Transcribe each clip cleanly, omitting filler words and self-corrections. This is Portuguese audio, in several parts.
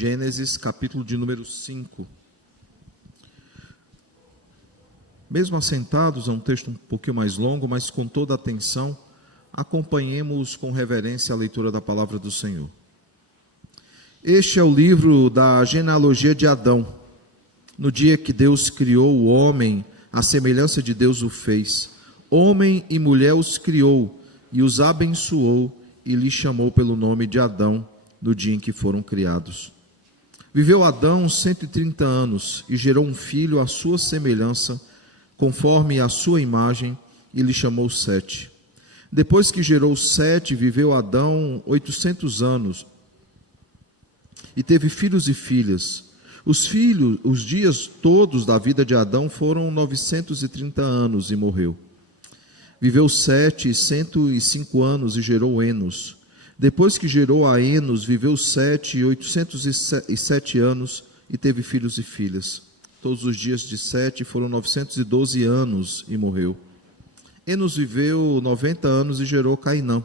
Gênesis, capítulo de número 5. Mesmo assentados, é um texto um pouquinho mais longo, mas com toda a atenção, acompanhemos com reverência a leitura da palavra do Senhor. Este é o livro da genealogia de Adão. No dia que Deus criou o homem, à semelhança de Deus o fez. Homem e mulher os criou, e os abençoou, e lhes chamou pelo nome de Adão, no dia em que foram criados. Viveu Adão 130 anos, e gerou um filho à sua semelhança, conforme a sua imagem, e lhe chamou Sete. Depois que gerou Sete, viveu Adão 800 anos, e teve filhos e filhas. Os dias todos da vida de Adão foram 930 anos, e morreu. Viveu Sete 105 anos, e gerou Enos. Depois que gerou a Enos, viveu Sete 807 anos, e teve filhos e filhas. Todos os dias de Sete foram 912 anos, e morreu. Enos viveu 90 anos, e gerou Cainã.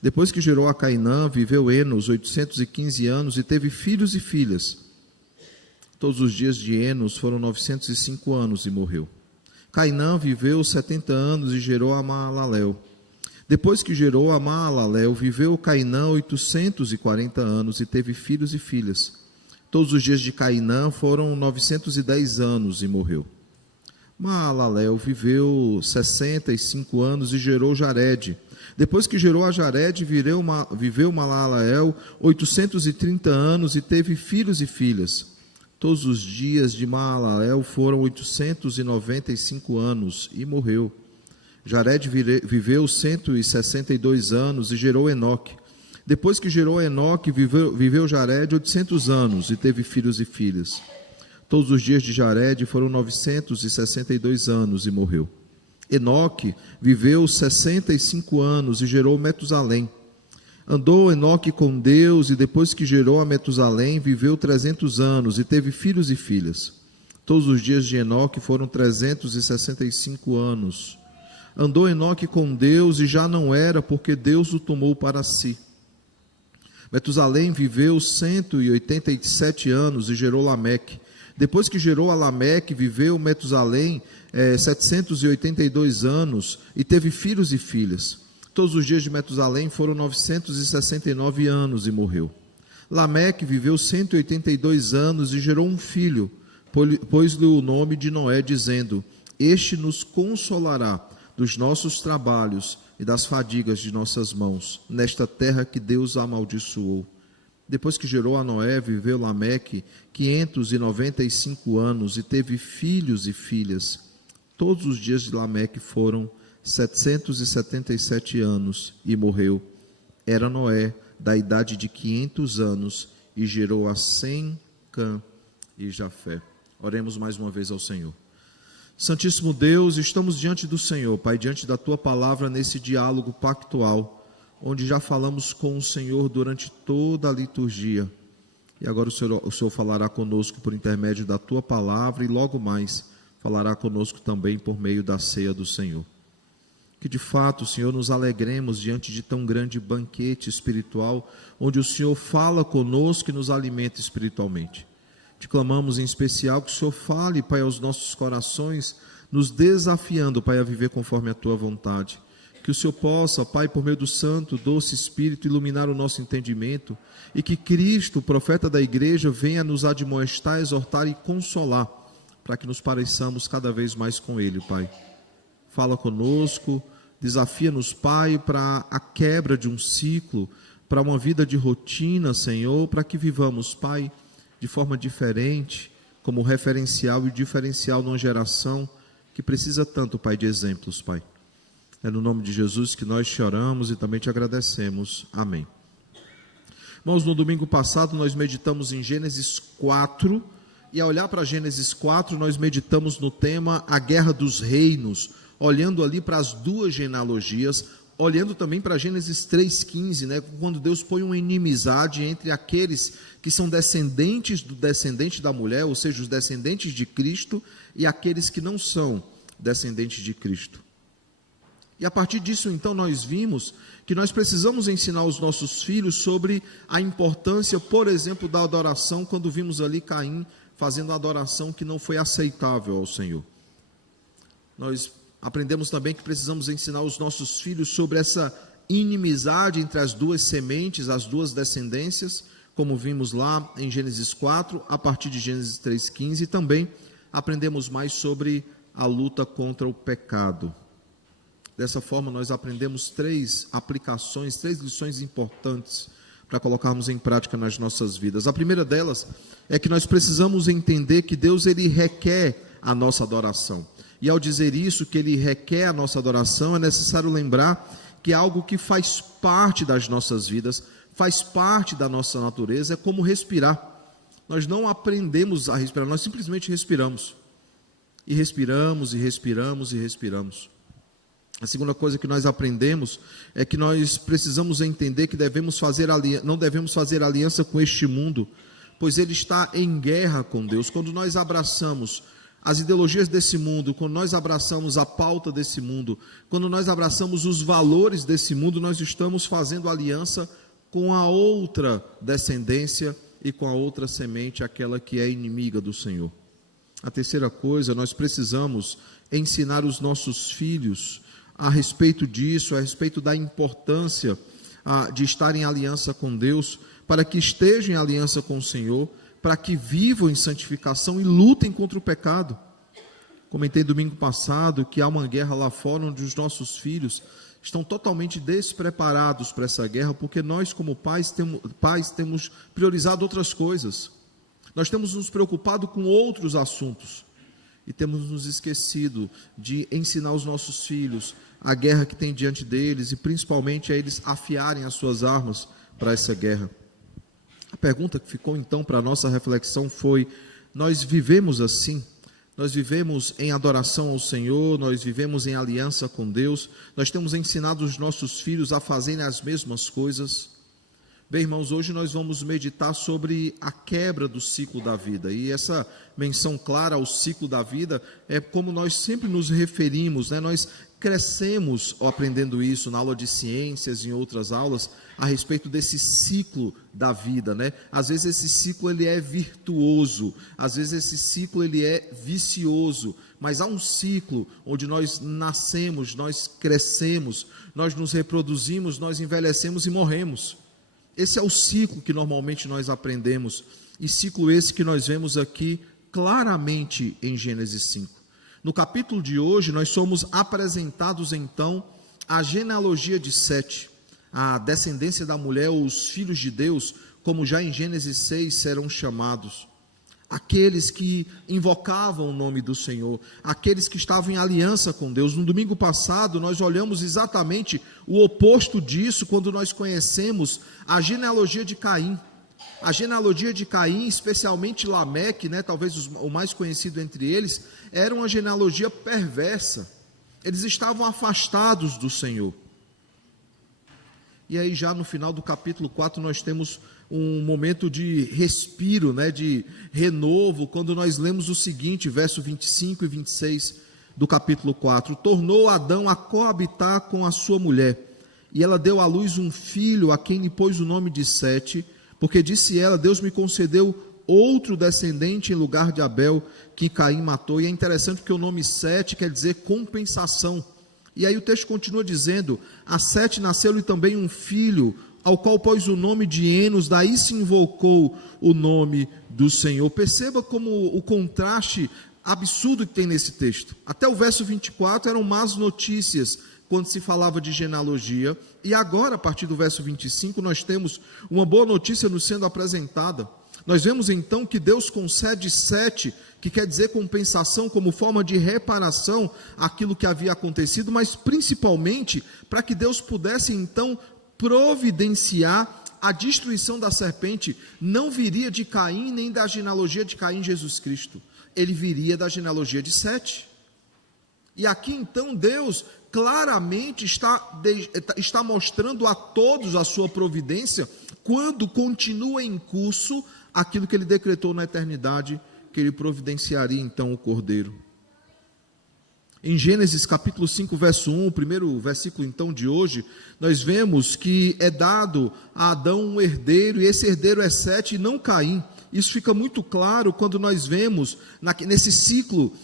Depois que gerou a Cainã, viveu Enos 815 anos, e teve filhos e filhas. Todos os dias de Enos foram 905 anos, e morreu. Cainã viveu 70 anos, e gerou a Maalalel. Depois que gerou a Maalalel, viveu Cainã 840 anos, e teve filhos e filhas. Todos os dias de Cainã foram 910 anos, e morreu. Maalalel viveu 65 anos, e gerou Jared. Depois que gerou a Jared, viveu Maalalel 830 anos, e teve filhos e filhas. Todos os dias de Maalalel foram 895 anos, e morreu. Jared viveu 162 anos, e gerou Enoque. Depois que gerou Enoque, viveu Jared 800 anos, e teve filhos e filhas. Todos os dias de Jared foram 962 anos, e morreu. Enoque viveu 65 anos, e gerou Metusalém. Andou Enoque com Deus, e depois que gerou a Metusalém, viveu 300 anos, e teve filhos e filhas. Todos os dias de Enoque foram 365 anos. Andou Enoque com Deus, e já não era, porque Deus o tomou para si. Metusalém viveu 187 anos, e gerou Lameque. Depois que gerou a Lameque, viveu Metusalém 782 anos, e teve filhos e filhas. Todos os dias de Metusalém foram 969 anos, e morreu. Lameque viveu 182 anos, e gerou um filho, pôs-lhe o nome de Noé, dizendo: Este nos consolará dos nossos trabalhos e das fadigas de nossas mãos, nesta terra que Deus amaldiçoou. Depois que gerou a Noé, viveu Lameque 595 anos, e teve filhos e filhas. Todos os dias de Lameque foram 777 anos, e morreu. Era Noé da idade de 500 anos, e gerou a Sem, Cã e Jafé. Oremos mais uma vez ao Senhor. Santíssimo Deus, estamos diante do Senhor, Pai, diante da Tua palavra, nesse diálogo pactual, onde já falamos com o Senhor durante toda a liturgia. E agora o Senhor falará conosco por intermédio da Tua palavra, e logo mais falará conosco também por meio da ceia do Senhor. Que de fato, Senhor, nos alegremos diante de tão grande banquete espiritual, onde o Senhor fala conosco e nos alimenta espiritualmente. Te clamamos em especial que o Senhor fale, Pai, aos nossos corações, nos desafiando, Pai, a viver conforme a Tua vontade. Que o Senhor possa, Pai, por meio do Santo, doce Espírito, iluminar o nosso entendimento, e que Cristo, o profeta da igreja, venha nos admoestar, exortar e consolar, para que nos pareçamos cada vez mais com Ele, Pai. Fala conosco, desafia-nos, Pai, para a quebra de um ciclo, para uma vida de rotina, Senhor, para que vivamos, Pai, de forma diferente, como referencial e diferencial numa geração que precisa tanto, Pai, de exemplos, Pai. É no nome de Jesus que nós te oramos e também te agradecemos. Amém. Irmãos, no domingo passado nós meditamos em Gênesis 4, e ao olhar para Gênesis 4, nós meditamos no tema A Guerra dos Reinos, olhando ali para as duas genealogias, olhando também para Gênesis 3,15, né, quando Deus põe uma inimizade entre aqueles que são descendentes do descendente da mulher, ou seja, os descendentes de Cristo, e aqueles que não são descendentes de Cristo. E a partir disso, então, nós vimos que nós precisamos ensinar os nossos filhos sobre a importância, por exemplo, da adoração, quando vimos ali Caim fazendo a adoração que não foi aceitável ao Senhor. Nós aprendemos também que precisamos ensinar os nossos filhos sobre essa inimizade entre as duas sementes, as duas descendências, como vimos lá em Gênesis 4, a partir de Gênesis 3,15, e também aprendemos mais sobre a luta contra o pecado. Dessa forma, nós aprendemos 3 aplicações, 3 lições importantes para colocarmos em prática nas nossas vidas. A primeira delas é que nós precisamos entender que Deus, ele requer a nossa adoração. E ao dizer isso, que ele requer a nossa adoração, é necessário lembrar que é algo que faz parte das nossas vidas, faz parte da nossa natureza, é como respirar. Nós não aprendemos a respirar, nós simplesmente respiramos. E respiramos, e respiramos, e respiramos. A segunda coisa que nós aprendemos é que nós precisamos entender que não devemos fazer aliança com este mundo, pois ele está em guerra com Deus. Quando nós abraçamos as ideologias desse mundo, quando nós abraçamos a pauta desse mundo, quando nós abraçamos os valores desse mundo, nós estamos fazendo aliança com a outra descendência e com a outra semente, aquela que é inimiga do Senhor. A terceira coisa, nós precisamos ensinar os nossos filhos a respeito disso, a respeito da importância de estar em aliança com Deus, para que estejam em aliança com o Senhor, para que vivam em santificação e lutem contra o pecado. Comentei domingo passado que há uma guerra lá fora onde os nossos filhos estão totalmente despreparados para essa guerra, porque nós como pais temos priorizado outras coisas. Nós temos nos preocupado com outros assuntos e temos nos esquecido de ensinar os nossos filhos a guerra que tem diante deles e principalmente a eles afiarem as suas armas para essa guerra. A pergunta que ficou então para a nossa reflexão foi: nós vivemos assim? Nós vivemos em adoração ao Senhor, nós vivemos em aliança com Deus, nós temos ensinado os nossos filhos a fazerem as mesmas coisas? Bem, irmãos, hoje nós vamos meditar sobre a quebra do ciclo da vida, e essa menção clara ao ciclo da vida é como nós sempre nos referimos, né? Nós crescemos aprendendo isso na aula de ciências e em outras aulas, a respeito desse ciclo da vida, né? Às vezes esse ciclo ele é virtuoso, às vezes esse ciclo ele é vicioso, mas há um ciclo onde nós nascemos, nós crescemos, nós nos reproduzimos, nós envelhecemos e morremos. Esse é o ciclo que normalmente nós aprendemos, e ciclo esse que nós vemos aqui claramente em Gênesis 5. No capítulo de hoje, nós somos apresentados então a genealogia de Sete, a descendência da mulher, ou os filhos de Deus, como já em Gênesis 6 serão chamados. Aqueles que invocavam o nome do Senhor, aqueles que estavam em aliança com Deus. No domingo passado, nós olhamos exatamente o oposto disso, quando nós conhecemos a genealogia de Caim. A genealogia de Caim, especialmente Lameque, né, talvez o mais conhecido entre eles, era uma genealogia perversa. Eles estavam afastados do Senhor. E aí já no final do capítulo 4 nós temos um momento de respiro, né, de renovo, quando nós lemos o seguinte, verso 25 e 26 do capítulo 4. Tornou Adão a coabitar com a sua mulher, e ela deu à luz um filho, a quem lhe pôs o nome de Sete, porque disse ela: Deus me concedeu outro descendente em lugar de Abel, que Caim matou. E é interessante porque o nome Sete quer dizer compensação. E aí o texto continua dizendo: a Sete nasceu-lhe também um filho, ao qual pôs o nome de Enos, daí se invocou o nome do Senhor. Perceba como o contraste absurdo que tem nesse texto. Até o verso 24 eram más notícias quando se falava de genealogia, e agora, a partir do verso 25, nós temos uma boa notícia nos sendo apresentada. Nós vemos então que Deus concede Sete, que quer dizer compensação, como forma de reparação àquilo que havia acontecido, mas principalmente para que Deus pudesse então providenciar a destruição da serpente. Não viria de Caim, nem da genealogia de Caim Jesus Cristo, ele viria da genealogia de Sete. E aqui então Deus claramente está mostrando a todos a sua providência, quando continua em curso aquilo que ele decretou na eternidade, que ele providenciaria então o Cordeiro. Em Gênesis capítulo 5, verso 1, o primeiro versículo então de hoje, nós vemos que é dado a Adão um herdeiro, e esse herdeiro é Sete e não Caim. Isso fica muito claro quando nós vemos nesse ciclo,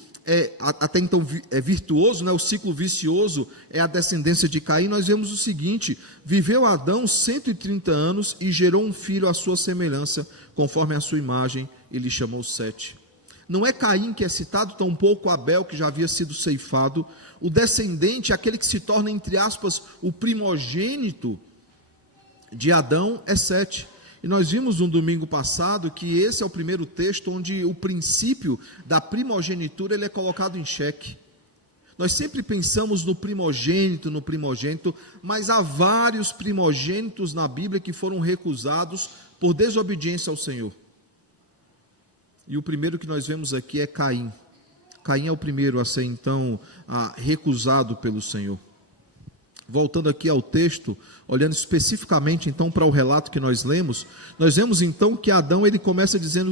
até então virtuoso, né? O ciclo vicioso é a descendência de Caim. Nós vemos o seguinte: viveu Adão 130 anos e gerou um filho à sua semelhança, conforme a sua imagem, e lhe chamou Sete. Não é Caim que é citado, tampouco Abel, que já havia sido ceifado. O descendente, aquele que se torna, entre aspas, o primogênito de Adão, é Sete. E nós vimos no domingo passado que esse é o primeiro texto onde o princípio da primogenitura ele é colocado em xeque. Nós sempre pensamos no primogênito, mas há vários primogênitos na Bíblia que foram recusados por desobediência ao Senhor. E o primeiro que nós vemos aqui é Caim. Caim é o primeiro a ser então recusado pelo Senhor. Voltando aqui ao texto, olhando especificamente então para o relato que nós lemos, nós vemos então que Adão, ele começa dizendo,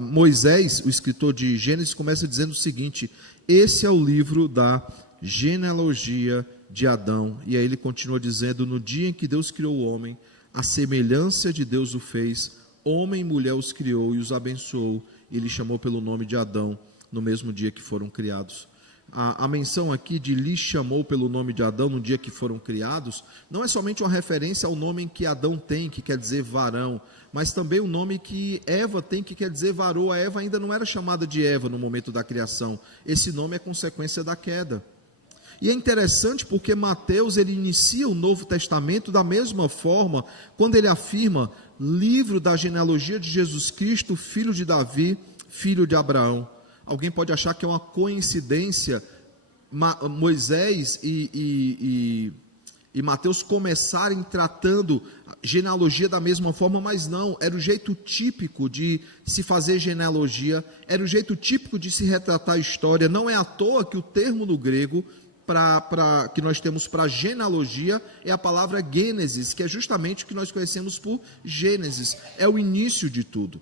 Moisés, o escritor de Gênesis, começa dizendo o seguinte: esse é o livro da genealogia de Adão. E aí ele continua dizendo: no dia em que Deus criou o homem, a semelhança de Deus o fez, homem e mulher os criou e os abençoou, e lhe chamou pelo nome de Adão, no mesmo dia que foram criados. A menção aqui de lhe chamou pelo nome de Adão no dia que foram criados, não é somente uma referência ao nome que Adão tem, que quer dizer varão, mas também o nome que Eva tem, que quer dizer varoa. A Eva ainda não era chamada de Eva no momento da criação. Esse nome é consequência da queda. E é interessante porque Mateus, ele inicia o Novo Testamento da mesma forma, quando ele afirma: livro da genealogia de Jesus Cristo, filho de Davi, filho de Abraão. Alguém pode achar que é uma coincidência Moisés e Mateus começarem tratando genealogia da mesma forma, mas não, era o jeito típico de se fazer genealogia, era o jeito típico de se retratar a história. Não é à toa que o termo no grego que nós temos para genealogia é a palavra Gênesis, que é justamente o que nós conhecemos por Gênesis, é o início de tudo.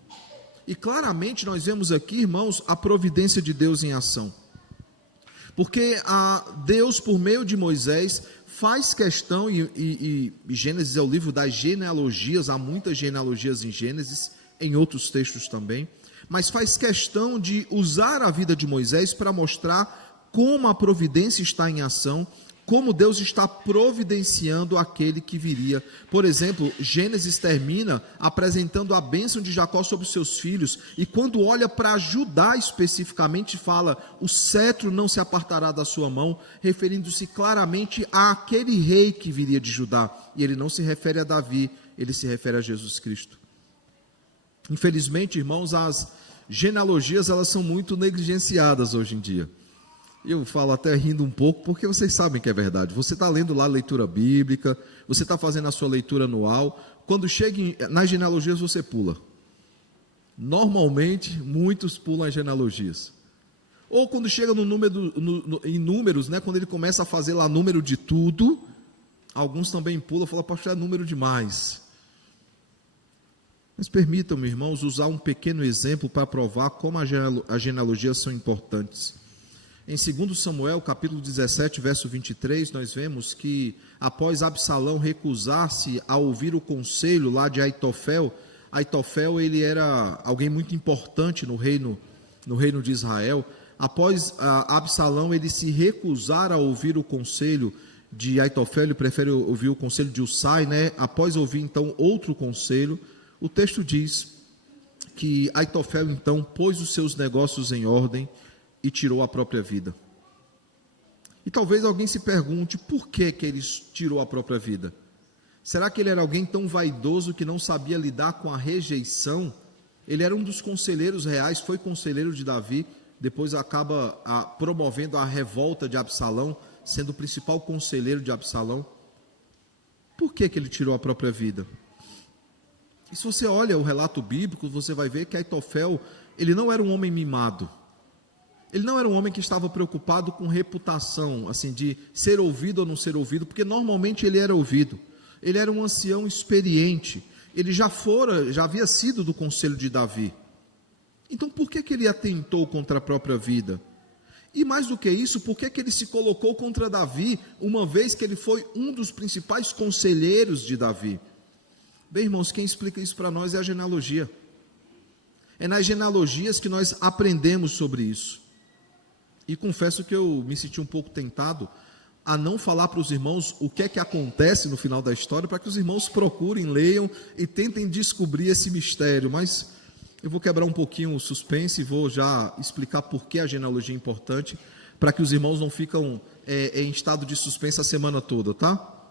E claramente nós vemos aqui, irmãos, a providência de Deus em ação. Porque Deus, por meio de Moisés, faz questão, e Gênesis é o livro das genealogias, há muitas genealogias em Gênesis, em outros textos também, mas faz questão de usar a vida de Moisés para mostrar como a providência está em ação, como Deus está providenciando aquele que viria. Por exemplo, Gênesis termina apresentando a bênção de Jacó sobre os seus filhos, e quando olha para Judá especificamente, fala: o cetro não se apartará da sua mão, referindo-se claramente àquele rei que viria de Judá. E ele não se refere a Davi, ele se refere a Jesus Cristo. Infelizmente, irmãos, as genealogias, elas são muito negligenciadas hoje em dia. Eu falo até rindo um pouco, porque vocês sabem que é verdade. Você está lendo lá a leitura bíblica, você está fazendo a sua leitura anual, quando chega nas genealogias você pula. Normalmente, muitos pulam as genealogias. Ou quando chega no número, em números, né, quando ele começa a fazer lá número de tudo, alguns também pulam, falam: pastor, é número demais. Mas permitam-me, irmãos, usar um pequeno exemplo para provar como as genealogias são importantes. Em 2 Samuel, capítulo 17, verso 23, nós vemos que após Absalão recusar-se a ouvir o conselho lá de Aitofel, ele era alguém muito importante no reino de Israel. Após Absalão ele se recusar a ouvir o conselho de Aitofel, ele prefere ouvir o conselho de Usai, né? Após ouvir então outro conselho, o texto diz que Aitofel então pôs os seus negócios em ordem e tirou a própria vida. E talvez alguém se pergunte: por que ele tirou a própria vida? Será que ele era alguém tão vaidoso que não sabia lidar com a rejeição? Ele era um dos conselheiros reais, foi conselheiro de Davi, depois acaba promovendo a revolta de Absalão, sendo o principal conselheiro de Absalão. Por que ele tirou a própria vida? E se você olha o relato bíblico, você vai ver que Aitofel, ele não era um homem mimado. Ele não era um homem que estava preocupado com reputação, assim, de ser ouvido ou não ser ouvido, porque normalmente ele era ouvido. Ele era um ancião experiente, ele já havia sido do conselho de Davi. Então por que ele atentou contra a própria vida? E mais do que isso, por que ele se colocou contra Davi, uma vez que ele foi um dos principais conselheiros de Davi? Bem, irmãos, quem explica isso para nós é a genealogia. É nas genealogias que nós aprendemos sobre isso. E confesso que eu me senti um pouco tentado a não falar para os irmãos o que é que acontece no final da história, para que os irmãos procurem, leiam e tentem descobrir esse mistério, mas eu vou quebrar um pouquinho o suspense e vou já explicar por que a genealogia é importante, para que os irmãos não ficam em estado de suspense a semana toda, tá?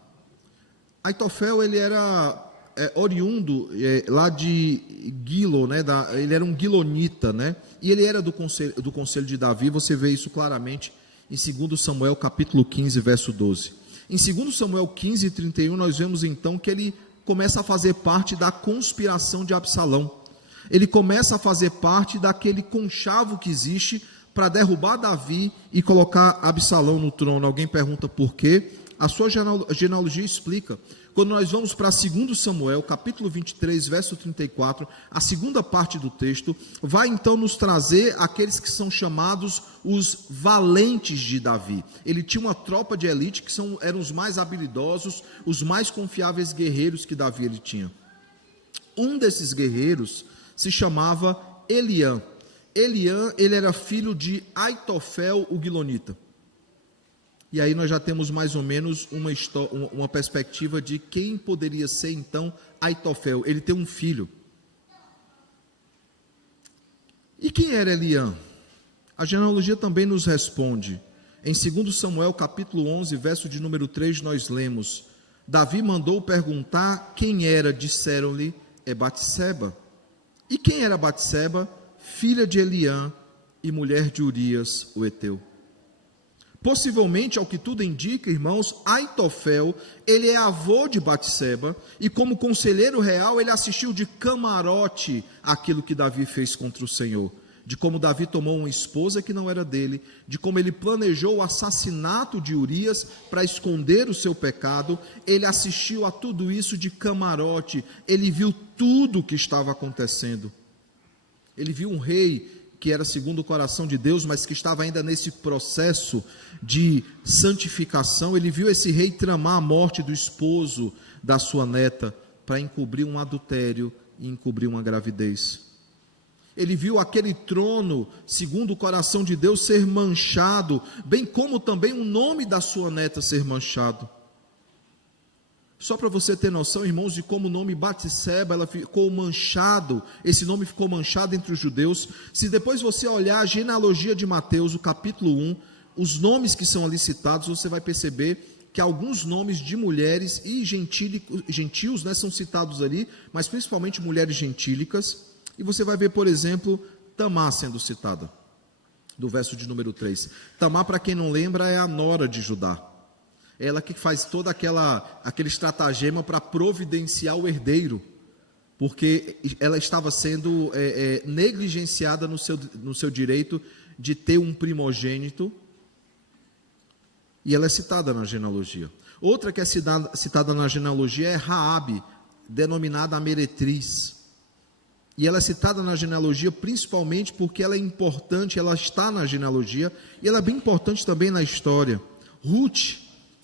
Aitofel, ele era oriundo lá de Gilo, né? Ele era um guilonita, né? E ele era do conselho de Davi. Você vê isso claramente em 2 Samuel capítulo 15, verso 12. Em 2 Samuel 15, 31, nós vemos então que ele começa a fazer parte da conspiração de Absalão. Ele começa a fazer parte daquele conchavo que existe para derrubar Davi e colocar Absalão no trono. Alguém pergunta por quê? A sua genealogia explica. Quando nós vamos para 2 Samuel, capítulo 23, verso 34, a segunda parte do texto, vai então nos trazer aqueles que são chamados os valentes de Davi. Ele tinha uma tropa de elite que eram os mais habilidosos, os mais confiáveis guerreiros que Davi ele tinha. Um desses guerreiros se chamava Eliã. Eliã, ele era filho de Aitofel, o guilonita. E aí nós já temos mais ou menos uma perspectiva de quem poderia ser então Aitofel. Ele tem um filho. E quem era Eliã? A genealogia também nos responde. Em 2 Samuel capítulo 11, verso de número 3, nós lemos: Davi mandou perguntar quem era, disseram-lhe, é Batseba. E quem era Batseba? Filha de Eliã e mulher de Urias, o heteu. Possivelmente, ao que tudo indica, irmãos, Aitofel, ele é avô de Batseba, e como conselheiro real, ele assistiu de camarote aquilo que Davi fez contra o Senhor, de como Davi tomou uma esposa que não era dele, de como ele planejou o assassinato de Urias para esconder o seu pecado. Ele assistiu a tudo isso de camarote, ele viu tudo o que estava acontecendo. Ele viu um rei que era segundo o coração de Deus, mas que estava ainda nesse processo de santificação. Ele viu esse rei tramar a morte do esposo da sua neta para encobrir um adultério e encobrir uma gravidez. Ele viu aquele trono, segundo o coração de Deus, ser manchado, bem como também o nome da sua neta ser manchado. Só para você ter noção, irmãos, de como o nome Batseba, ela ficou manchado, esse nome ficou manchado entre os judeus. Se depois você olhar a genealogia de Mateus, o capítulo 1, os nomes que são ali citados, você vai perceber que alguns nomes de mulheres e gentios, né, são citados ali, mas principalmente mulheres gentílicas. E você vai ver, por exemplo, Tamar sendo citada, do verso de número 3. Tamar, para quem não lembra, é a nora de Judá. Ela que faz todo aquele estratagema para providenciar o herdeiro, porque ela estava sendo negligenciada no seu direito de ter um primogênito, e ela é citada na genealogia. Outra que é citada na genealogia é Raabe, denominada a meretriz, e ela é citada na genealogia principalmente porque ela é importante, ela está na genealogia, e ela é bem importante também na história. Ruth,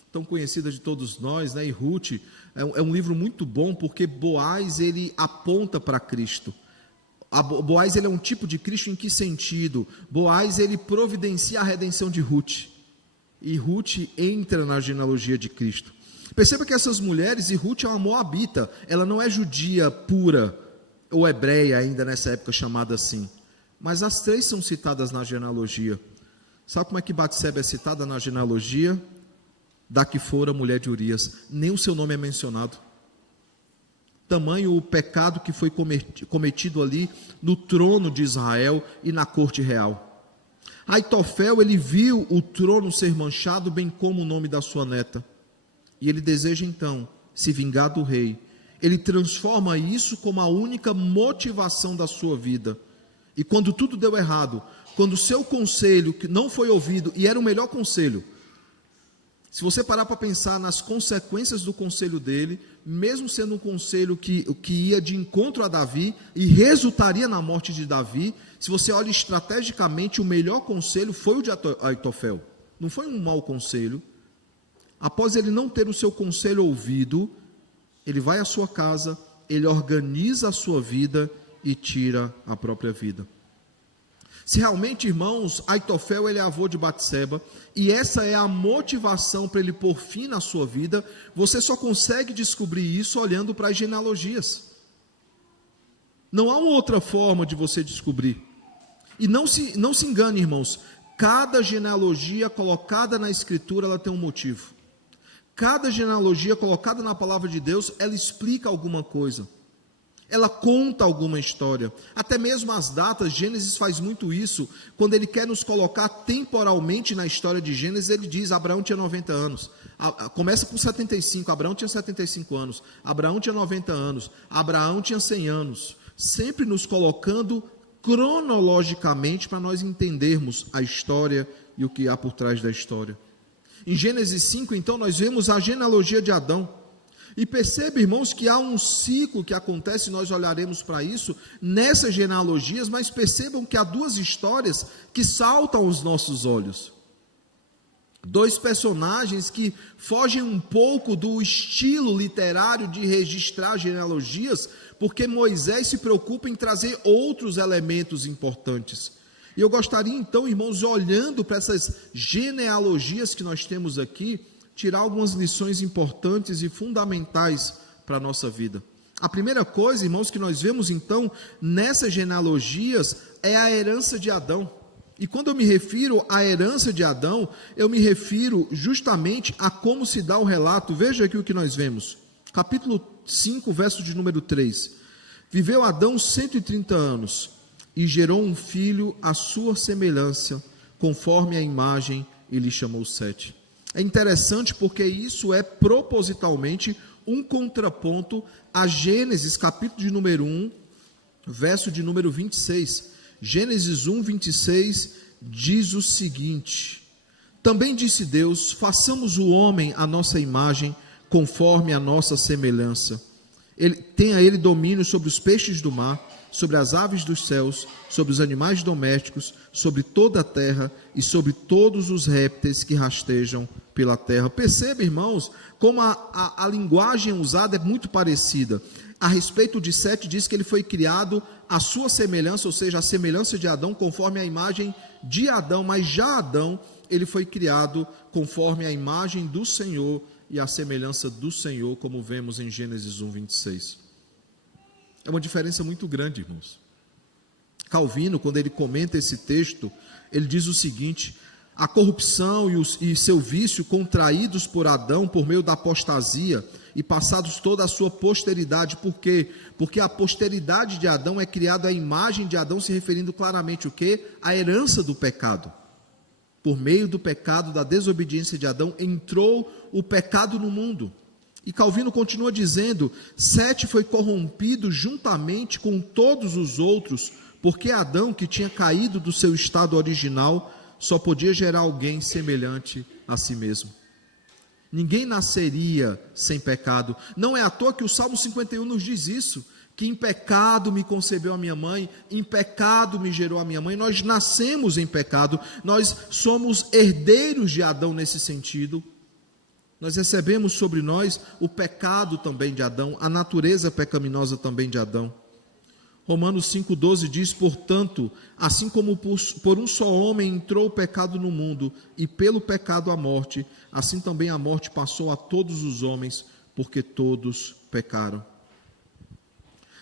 tão conhecida de todos nós, né? E Ruth é um livro muito bom, porque Boaz, ele aponta para Cristo. Boaz, ele é um tipo de Cristo em que sentido? Boaz, ele providencia a redenção de Ruth, e Ruth entra na genealogia de Cristo. Perceba que essas mulheres, e Ruth é uma moabita, ela não é judia pura, ou hebreia ainda nessa época chamada assim, mas as três são citadas na genealogia. Sabe como é que Batseba é citada na genealogia? Da que fora mulher de Urias, nem o seu nome é mencionado. Tamanho o pecado que foi cometido ali no trono de Israel e na corte real. Aitofel, ele viu o trono ser manchado, bem como o nome da sua neta, e ele deseja então se vingar do rei. Ele transforma isso como a única motivação da sua vida. E quando tudo deu errado, quando o seu conselho que não foi ouvido, e era o melhor conselho, Se você parar para pensar nas consequências do conselho dele, mesmo sendo um conselho que ia de encontro a Davi e resultaria na morte de Davi, se você olha estrategicamente, o melhor conselho foi o de Aitofel. Não foi um mau conselho. Após ele não ter o seu conselho ouvido, ele vai à sua casa, ele organiza a sua vida e tira a própria vida. Se realmente, irmãos, Aitofel ele é avô de Batseba, e essa é a motivação para ele pôr fim na sua vida, você só consegue descobrir isso olhando para as genealogias. Não há uma outra forma de você descobrir. E não se engane, irmãos, cada genealogia colocada na Escritura, ela tem um motivo. Cada genealogia colocada na palavra de Deus, ela explica alguma coisa. Ela conta alguma história. Até mesmo as datas, Gênesis faz muito isso. Quando ele quer nos colocar temporalmente na história de Gênesis, ele diz: Abraão tinha 90 anos. Começa com 75, Abraão tinha 75 anos. Abraão tinha 90 anos. Abraão tinha 100 anos. Sempre nos colocando cronologicamente para nós entendermos a história e o que há por trás da história. Em Gênesis 5, então, nós vemos a genealogia de Adão. E perceba, irmãos, que há um ciclo que acontece, nós olharemos para isso, nessas genealogias, mas percebam que há duas histórias que saltam aos nossos olhos. Dois personagens que fogem um pouco do estilo literário de registrar genealogias, porque Moisés se preocupa em trazer outros elementos importantes. E eu gostaria então, irmãos, olhando para essas genealogias que nós temos aqui, tirar algumas lições importantes e fundamentais para a nossa vida. A primeira coisa, irmãos, que nós vemos então nessas genealogias é a herança de Adão. E quando eu me refiro à herança de Adão, eu me refiro justamente a como se dá o relato. Veja aqui o que nós vemos. Capítulo 5, verso de número 3. Viveu Adão 130 anos e gerou um filho à sua semelhança, conforme a imagem, e lhe chamou Sete. É interessante porque isso é propositalmente um contraponto a Gênesis, capítulo de número 1, verso de número 26. Gênesis 1, 26 diz o seguinte: Também disse Deus: façamos o homem à nossa imagem, conforme a nossa semelhança. Tenha ele domínio sobre os peixes do mar, sobre as aves dos céus, sobre os animais domésticos, sobre toda a terra e sobre todos os répteis que rastejam pela terra. Perceba, irmãos, como a linguagem usada é muito parecida. A respeito de Sete, diz que ele foi criado à sua semelhança, ou seja, a semelhança de Adão, conforme a imagem de Adão, mas já Adão, ele foi criado conforme a imagem do Senhor e a semelhança do Senhor, como vemos em Gênesis 1, 26. É uma diferença muito grande, irmãos. Calvino, quando ele comenta esse texto, ele diz o seguinte: a corrupção e seu vício contraídos por Adão por meio da apostasia e passados toda a sua posteridade. Por quê? Porque a posteridade de Adão é criada à imagem de Adão, se referindo claramente o quê? A herança do pecado. Por meio do pecado, da desobediência de Adão, entrou o pecado no mundo. E Calvino continua dizendo: Sete foi corrompido juntamente com todos os outros, porque Adão, que tinha caído do seu estado original, só podia gerar alguém semelhante a si mesmo. Ninguém nasceria sem pecado. Não é à toa que o Salmo 51 nos diz isso, que em pecado me concebeu a minha mãe, em pecado me gerou a minha mãe. Nós nascemos em pecado, nós somos herdeiros de Adão nesse sentido. Nós recebemos sobre nós o pecado também de Adão, a natureza pecaminosa também de Adão. Romanos 5,12 diz: portanto, assim como por um só homem entrou o pecado no mundo, e pelo pecado a morte, assim também a morte passou a todos os homens, porque todos pecaram.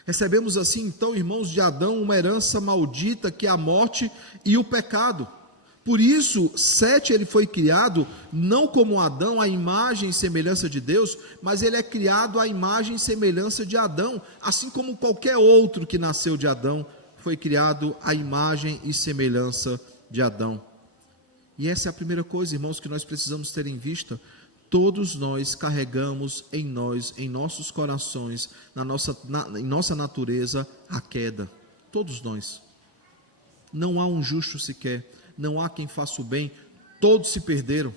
Recebemos assim então, irmãos, de Adão uma herança maldita, que é a morte e o pecado. Por isso, Sete ele foi criado não como Adão, à imagem e semelhança de Deus, mas ele é criado à imagem e semelhança de Adão, assim como qualquer outro que nasceu de Adão foi criado à imagem e semelhança de Adão. E essa é a primeira coisa, irmãos, que nós precisamos ter em vista. Todos nós carregamos em nós, em nossos corações, em nossa natureza, a queda. Todos nós. Não há um justo sequer. Não há quem faça o bem, todos se perderam.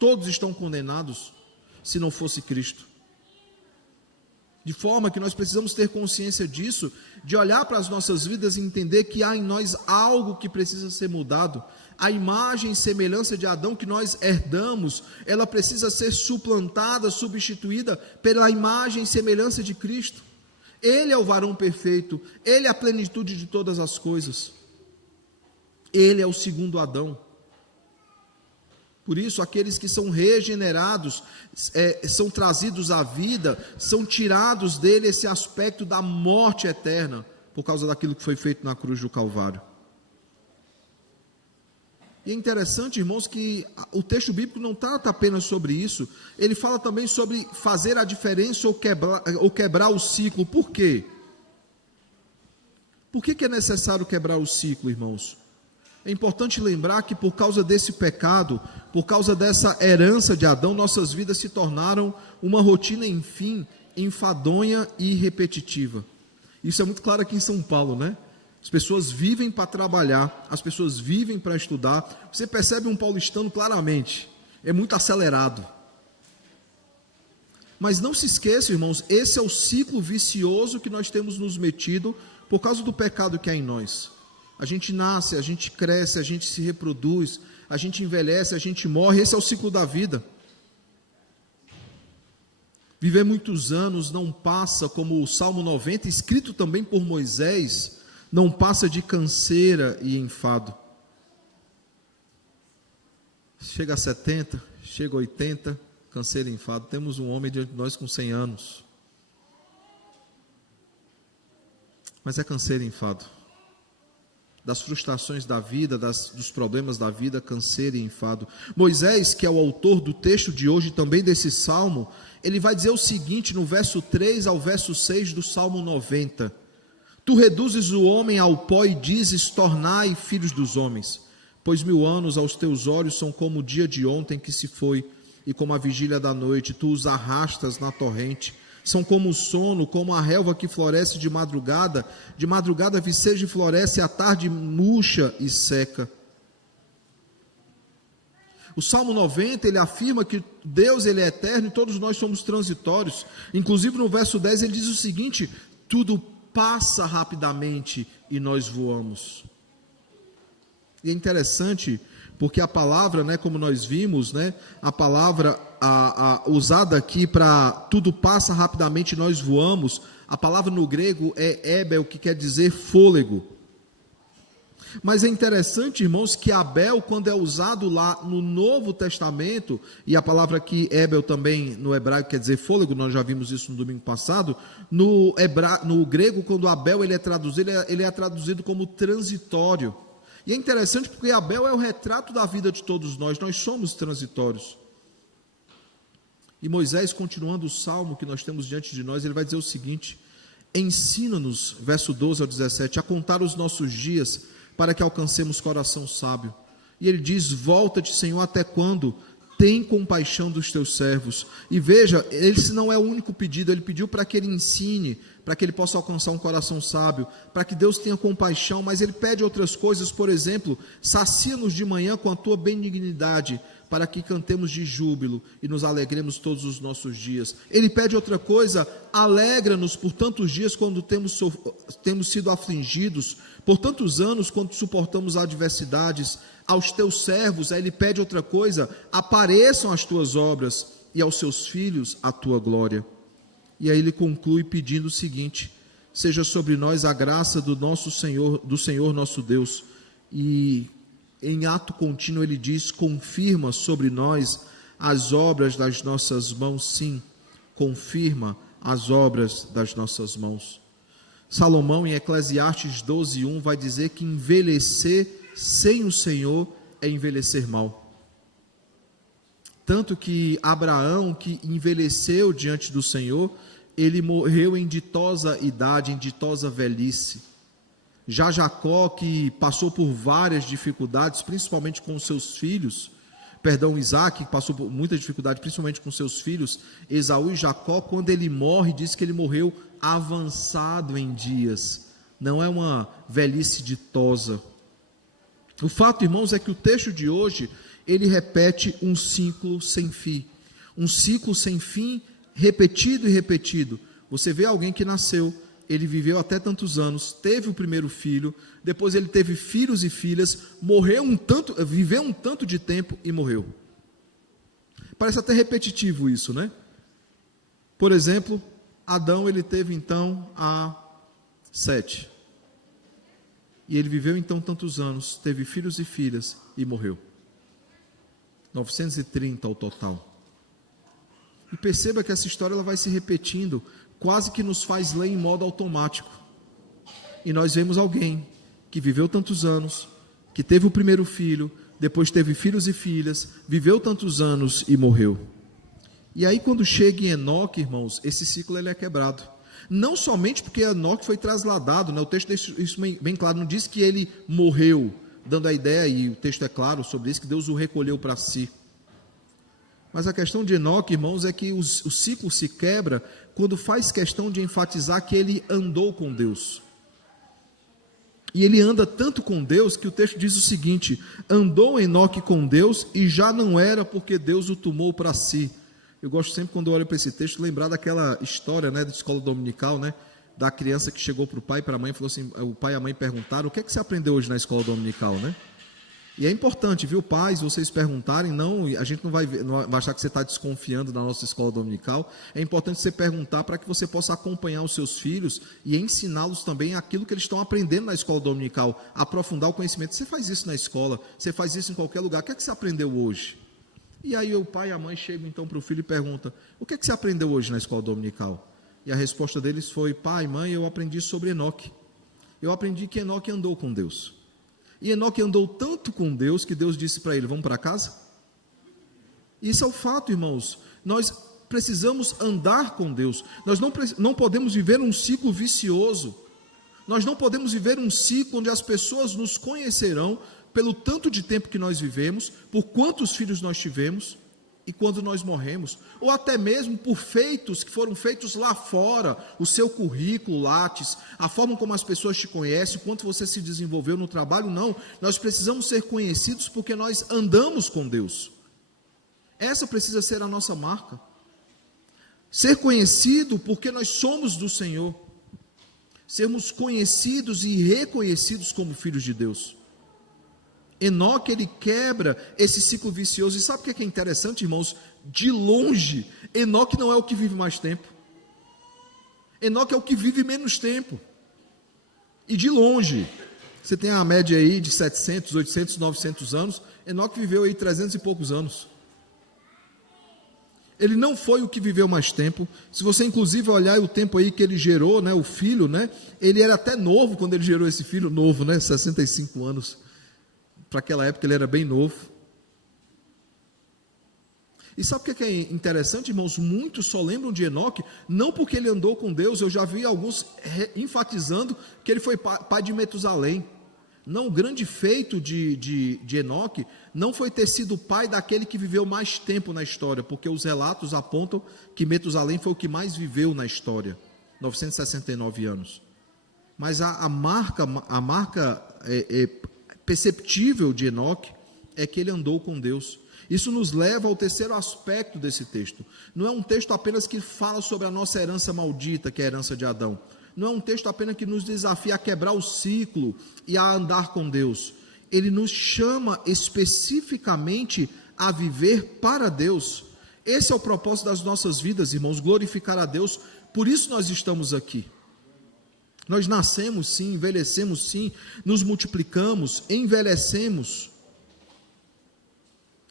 Todos estão condenados se não fosse Cristo. De forma que nós precisamos ter consciência disso, de olhar para as nossas vidas e entender que há em nós algo que precisa ser mudado. A imagem e semelhança de Adão que nós herdamos, ela precisa ser suplantada, substituída pela imagem e semelhança de Cristo. Ele é o varão perfeito, ele é a plenitude de todas as coisas. Ele é o segundo Adão. Por isso, aqueles que são regenerados, são trazidos à vida, são tirados dele esse aspecto da morte eterna, por causa daquilo que foi feito na cruz do Calvário. E é interessante, irmãos, que o texto bíblico não trata apenas sobre isso, ele fala também sobre fazer a diferença ou quebrar o ciclo. Por quê? Por que é necessário quebrar o ciclo, irmãos? É importante lembrar que por causa desse pecado, por causa dessa herança de Adão, nossas vidas se tornaram uma rotina, enfim, enfadonha e repetitiva. Isso é muito claro aqui em São Paulo, né? As pessoas vivem para trabalhar, as pessoas vivem para estudar. Você percebe um paulistano claramente, é muito acelerado. Mas não se esqueça, irmãos, esse é o ciclo vicioso que nós temos nos metido por causa do pecado que há em nós. A gente nasce, a gente cresce, a gente se reproduz, a gente envelhece, a gente morre, esse é o ciclo da vida. Viver muitos anos não passa, como o Salmo 90, escrito também por Moisés, não passa de canseira e enfado. Chega a 70, chega a 80, canseira e enfado. Temos um homem diante de nós com 100 anos. Mas é canseira e enfado. Das frustrações da vida, dos problemas da vida, canseira e enfado. Moisés, que é o autor do texto de hoje, também desse salmo, ele vai dizer o seguinte, no verso 3 ao verso 6 do Salmo 90. Tu reduzes o homem ao pó e dizes, tornai filhos dos homens, pois 1000 anos aos teus olhos são como o dia de ontem que se foi, e como a vigília da noite, tu os arrastas na torrente. São como o sono, como a relva que floresce de madrugada viceja e floresce, à tarde murcha e seca. O Salmo 90, ele afirma que Deus, ele é eterno e todos nós somos transitórios. Inclusive no verso 10 ele diz o seguinte, tudo passa rapidamente e nós voamos. E é interessante, porque a palavra, né, como nós vimos, né, a palavra usada aqui para tudo passa rapidamente e nós voamos, a palavra no grego é Ebel, que quer dizer fôlego. Mas é interessante, irmãos, que Abel, quando é usado lá no Novo Testamento, e a palavra aqui, Ebel, também no hebraico quer dizer fôlego, nós já vimos isso no domingo passado, no grego, quando Abel ele é traduzido como transitório. E é interessante porque Abel é o retrato da vida de todos nós somos transitórios. E Moisés, continuando o salmo que nós temos diante de nós, ele vai dizer o seguinte, ensina-nos, verso 12 ao 17, a contar os nossos dias, para que alcancemos coração sábio. E ele diz, volta-te, Senhor, até quando? Tem compaixão dos teus servos. E veja, esse não é o único pedido, ele pediu para que ele ensine, para que ele possa alcançar um coração sábio, para que Deus tenha compaixão, mas ele pede outras coisas, por exemplo, sacia-nos de manhã com a tua benignidade, para que cantemos de júbilo e nos alegremos todos os nossos dias. Ele pede outra coisa, alegra-nos por tantos dias quando temos sido afligidos, por tantos anos quando suportamos adversidades. Aos teus servos, aí ele pede outra coisa, apareçam as tuas obras e aos seus filhos a tua glória. E aí ele conclui pedindo o seguinte, seja sobre nós a graça do Senhor nosso Deus, e em ato contínuo ele diz, confirma sobre nós as obras das nossas mãos, sim, confirma as obras das nossas mãos. Salomão em Eclesiastes 12:1 vai dizer que envelhecer sem o Senhor é envelhecer mal. Tanto que Abraão, que envelheceu diante do Senhor, ele morreu em ditosa idade, em ditosa velhice. Já Jacó, que passou por várias dificuldades, principalmente com seus filhos, Isaac, que passou por muita dificuldade, principalmente com seus filhos, Esaú e Jacó, quando ele morre, diz que ele morreu avançado em dias, não é uma velhice ditosa. O fato, irmãos, é que o texto de hoje, ele repete um ciclo sem fim. Um ciclo sem fim, repetido e repetido. Você vê alguém que nasceu, ele viveu até tantos anos, teve o primeiro filho, depois ele teve filhos e filhas, viveu um tanto de tempo e morreu. Parece até repetitivo isso, né? Por exemplo, Adão, ele teve então a 7. E ele viveu então tantos anos, teve filhos e filhas e morreu. 930 ao total. E perceba que essa história ela vai se repetindo, quase que nos faz ler em modo automático. E nós vemos alguém que viveu tantos anos, que teve o primeiro filho, depois teve filhos e filhas, viveu tantos anos e morreu. E aí quando chega em Enoque, irmãos, esse ciclo ele é quebrado. Não somente porque Enoque foi trasladado, né? O texto deixa isso bem claro, não diz que ele morreu, dando a ideia, e o texto é claro sobre isso, que Deus o recolheu para si. Mas a questão de Enoque, irmãos, é que o ciclo se quebra quando faz questão de enfatizar que ele andou com Deus. E ele anda tanto com Deus que o texto diz o seguinte: andou Enoque com Deus e já não era porque Deus o tomou para si. Eu gosto sempre, quando eu olho para esse texto, lembrar daquela história, né, da escola dominical, né, da criança que chegou para o pai e para a mãe e falou assim, o pai e a mãe perguntaram: o que é que você aprendeu hoje na escola dominical, né? E é importante, viu, pais, vocês perguntarem, não, a gente não vai achar que você está desconfiando da nossa escola dominical. É importante você perguntar para que você possa acompanhar os seus filhos e ensiná-los também aquilo que eles estão aprendendo na escola dominical, aprofundar o conhecimento. Você faz isso na escola, você faz isso em qualquer lugar, o que é que você aprendeu hoje? E aí o pai e a mãe chegam então para o filho e perguntam: o que é que você aprendeu hoje na escola dominical? E a resposta deles foi: pai, mãe, eu aprendi sobre Enoque. Eu aprendi que Enoque andou com Deus. E Enoque andou tanto com Deus que Deus disse para ele: vamos para casa? Isso é o fato, irmãos. Nós precisamos andar com Deus. Nós não podemos viver um ciclo vicioso. Nós não podemos viver um ciclo onde as pessoas nos conhecerão pelo tanto de tempo que nós vivemos, por quantos filhos nós tivemos e quando nós morremos, ou até mesmo por feitos que foram feitos lá fora, o seu currículo, Lattes, a forma como as pessoas te conhecem, o quanto você se desenvolveu no trabalho. Não, nós precisamos ser conhecidos porque nós andamos com Deus. Essa precisa ser a nossa marca. Ser conhecido porque nós somos do Senhor. Sermos conhecidos e reconhecidos como filhos de Deus. Enoque, ele quebra esse ciclo vicioso. E sabe o que é interessante, irmãos? De longe, Enoque não é o que vive mais tempo. Enoque é o que vive menos tempo. E de longe, você tem a média aí de 700, 800, 900 anos. Enoque viveu aí 300 e poucos anos. Ele não foi o que viveu mais tempo. Se você inclusive olhar o tempo aí que ele gerou, né, o filho, né, ele era até novo quando ele gerou esse filho, novo, né, 65 anos. Para aquela época ele era bem novo. E sabe o que é interessante, irmãos? Muitos só lembram de Enoque, não porque ele andou com Deus. Eu já vi alguns enfatizando que ele foi pai de Metusalém. Não, o grande feito de Enoque não foi ter sido pai daquele que viveu mais tempo na história, porque os relatos apontam que Metusalém foi o que mais viveu na história, 969 anos. Mas a marca perceptível de Enoque é que ele andou com Deus. Isso nos leva ao terceiro aspecto desse texto. Não é um texto apenas que fala sobre a nossa herança maldita, que é a herança de Adão. Não é um texto apenas que nos desafia a quebrar o ciclo e a andar com Deus. Ele nos chama especificamente a viver para Deus. Esse é o propósito das nossas vidas, irmãos, glorificar a Deus. Por isso nós estamos aqui. Nós nascemos sim, envelhecemos sim, nos multiplicamos, envelhecemos.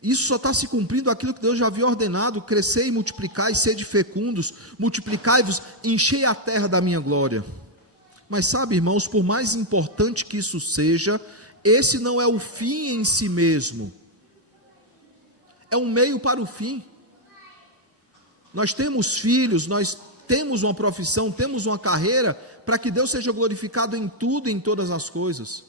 Isso só está se cumprindo aquilo que Deus já havia ordenado: crescer e multiplicar e sede fecundos, multiplicai-vos, enchei a terra da minha glória. Mas sabe, irmãos, por mais importante que isso seja, esse não é o fim em si mesmo. É um meio para o fim. Nós temos filhos, nós temos uma profissão, temos uma carreira, para que Deus seja glorificado em tudo e em todas as coisas.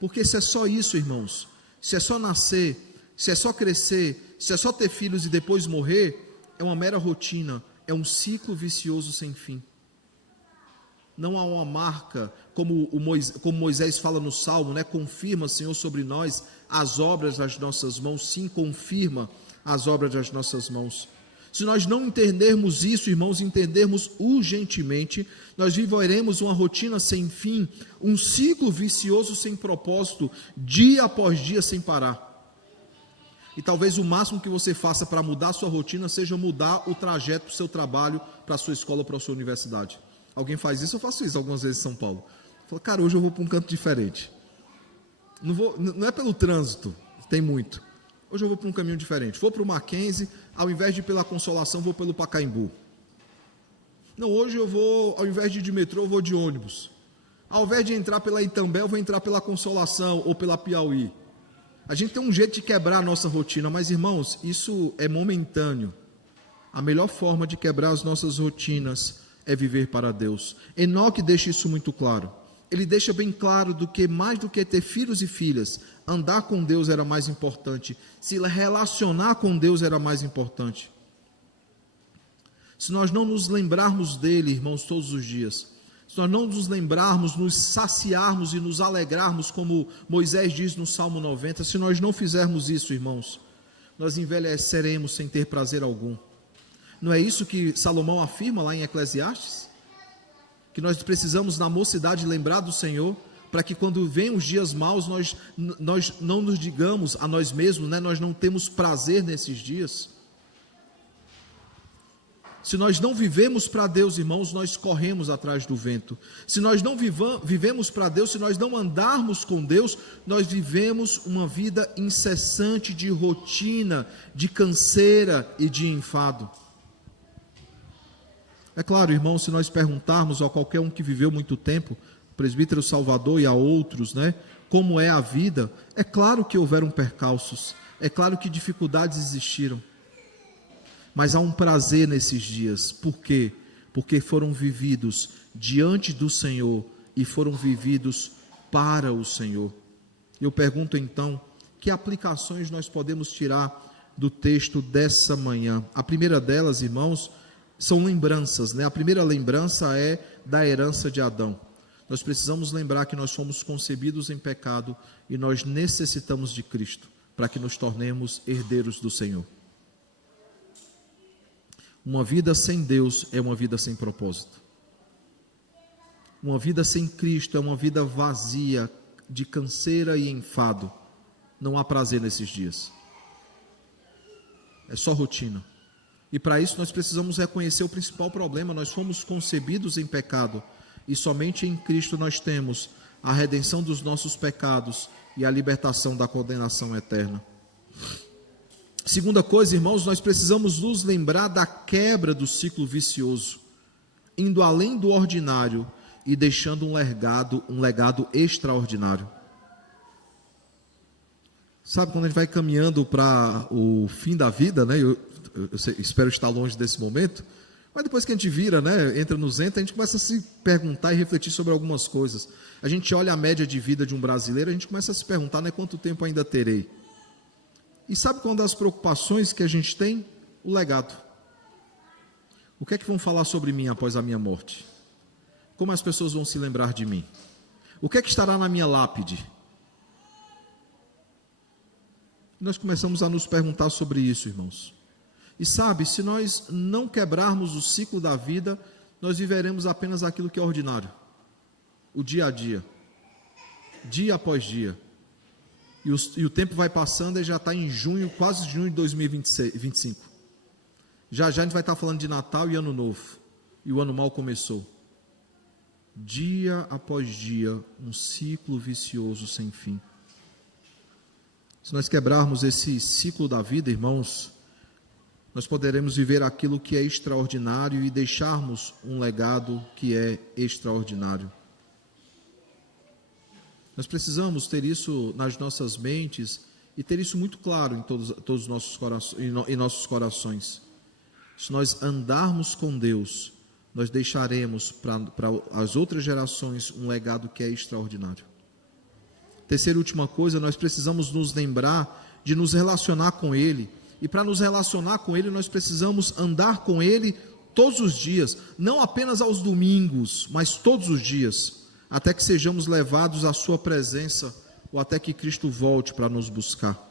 Porque se é só isso, irmãos, se é só nascer, se é só crescer, se é só ter filhos e depois morrer, é uma mera rotina, é um ciclo vicioso sem fim. não há uma marca, como Moisés fala no Salmo, né? Confirma, Senhor, sobre nós as obras das nossas mãos. Sim, confirma as obras das nossas mãos. Se nós não entendermos isso, irmãos, entendermos urgentemente, nós viveremos uma rotina sem fim, um ciclo vicioso sem propósito, dia após dia sem parar. E talvez o máximo que você faça para mudar a sua rotina seja mudar o trajeto para o seu trabalho, para a sua escola, para a sua universidade. Alguém faz isso? Eu faço isso algumas vezes em São Paulo. Falo, cara, hoje eu vou para um canto diferente. Não é pelo trânsito, tem muito. Hoje eu vou para um caminho diferente. Vou para o Mackenzie, ao invés de ir pela Consolação, vou pelo Pacaembu. Não, hoje eu vou, ao invés de ir de metrô, eu vou de ônibus. Ao invés de entrar pela Itambé, eu vou entrar pela Consolação ou pela Piauí. A gente tem um jeito de quebrar a nossa rotina, mas, irmãos, isso é momentâneo. A melhor forma de quebrar as nossas rotinas é viver para Deus. Enoque deixa isso muito claro. Ele deixa bem claro mais do que ter filhos e filhas, andar com Deus era mais importante, se relacionar com Deus era mais importante. Se nós não nos lembrarmos dele, irmãos, todos os dias, se nós não nos lembrarmos, nos saciarmos e nos alegrarmos, como Moisés diz no Salmo 90, se nós não fizermos isso, irmãos, nós envelheceremos sem ter prazer algum. Não é isso que Salomão afirma lá em Eclesiastes? Que nós precisamos na mocidade lembrar do Senhor, para que quando vem os dias maus, nós não nos digamos a nós mesmos, né? Nós não temos prazer nesses dias. Se nós não vivemos para Deus, irmãos, nós corremos atrás do vento. Se nós não vivemos para Deus, se nós não andarmos com Deus, nós vivemos uma vida incessante de rotina, de canseira e de enfado. É claro, irmão, se nós perguntarmos a qualquer um que viveu muito tempo, o presbítero Salvador e a outros, né, como é a vida, é claro que houveram percalços, é claro que dificuldades existiram, mas há um prazer nesses dias. Por quê? Porque foram vividos diante do Senhor e foram vividos para o Senhor. Eu pergunto então, que aplicações nós podemos tirar do texto dessa manhã? A primeira delas, irmãos, são lembranças, né? A primeira lembrança é da herança de Adão. Nós precisamos lembrar que nós fomos concebidos em pecado e nós necessitamos de Cristo para que nos tornemos herdeiros do Senhor. Uma vida sem Deus é uma vida sem propósito. Uma vida sem Cristo é uma vida vazia, de canseira e enfado. Não há prazer nesses dias. É só rotina. E para isso nós precisamos reconhecer o principal problema. Nós fomos concebidos em pecado e somente em Cristo nós temos a redenção dos nossos pecados e a libertação da condenação eterna. Segunda coisa, irmãos, nós precisamos nos lembrar da quebra do ciclo vicioso, indo além do ordinário e deixando um legado extraordinário. Sabe, quando a gente vai caminhando para o fim da vida, né? Eu espero estar longe desse momento, mas depois que a gente vira, né, entra no Zenta, a gente começa a se perguntar e refletir sobre algumas coisas. A gente olha a média de vida de um brasileiro, a gente começa a se perguntar, né, quanto tempo ainda terei? E sabe qual das preocupações que a gente tem? O legado. O que é que vão falar sobre mim após a minha morte? Como as pessoas vão se lembrar de mim? O que é que estará na minha lápide? Nós começamos a nos perguntar sobre isso, irmãos. E sabe, se nós não quebrarmos o ciclo da vida, nós viveremos apenas aquilo que é ordinário. O dia a dia. Dia após dia. E o tempo vai passando e já está em junho, quase junho de 2025. Já a gente vai estar falando de Natal e Ano Novo. E o ano mal começou. Dia após dia, um ciclo vicioso sem fim. Se nós quebrarmos esse ciclo da vida, irmãos, nós poderemos viver aquilo que é extraordinário e deixarmos um legado que é extraordinário. Nós precisamos ter isso nas nossas mentes e ter isso muito claro em todos os nossos corações. Se nós andarmos com Deus, nós deixaremos para as outras gerações um legado que é extraordinário. Terceira e última coisa, nós precisamos nos lembrar de nos relacionar com Ele. E para nos relacionar com Ele, nós precisamos andar com Ele todos os dias, não apenas aos domingos, mas todos os dias, até que sejamos levados à sua presença, ou até que Cristo volte para nos buscar.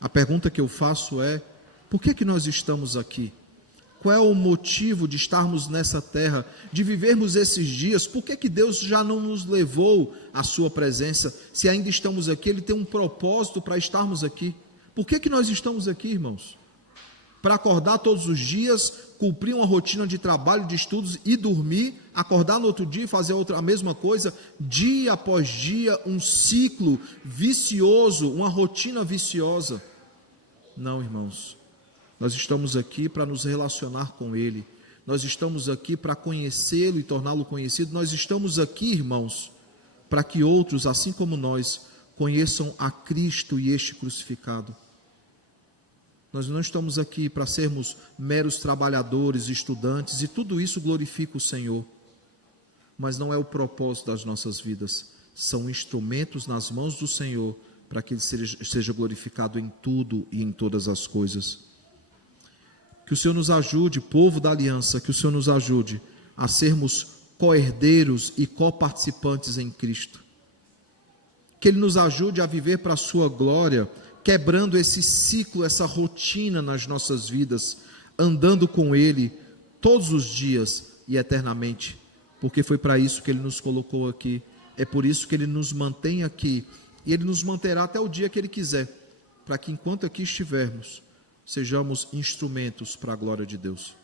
A pergunta que eu faço é: por que nós estamos aqui? Qual é o motivo de estarmos nessa terra, de vivermos esses dias? Por que Deus já não nos levou à sua presença? Se ainda estamos aqui, Ele tem um propósito para estarmos aqui. Por que nós estamos aqui, irmãos? Para acordar todos os dias, cumprir uma rotina de trabalho, de estudos e dormir, acordar no outro dia e fazer a mesma coisa, dia após dia, um ciclo vicioso, uma rotina viciosa. Não, irmãos, nós estamos aqui para nos relacionar com Ele, nós estamos aqui para conhecê-lo e torná-lo conhecido, nós estamos aqui, irmãos, para que outros, assim como nós, conheçam a Cristo e este crucificado. Nós não estamos aqui para sermos meros trabalhadores, estudantes, e tudo isso glorifica o Senhor. Mas não é o propósito das nossas vidas. São instrumentos nas mãos do Senhor para que Ele seja glorificado em tudo e em todas as coisas. Que o Senhor nos ajude, povo da aliança, que o Senhor nos ajude a sermos co-herdeiros e co-participantes em Cristo. Que Ele nos ajude a viver para a sua glória, quebrando esse ciclo, essa rotina nas nossas vidas, andando com Ele todos os dias e eternamente, porque foi para isso que Ele nos colocou aqui, é por isso que Ele nos mantém aqui, e Ele nos manterá até o dia que Ele quiser, para que enquanto aqui estivermos, sejamos instrumentos para a glória de Deus.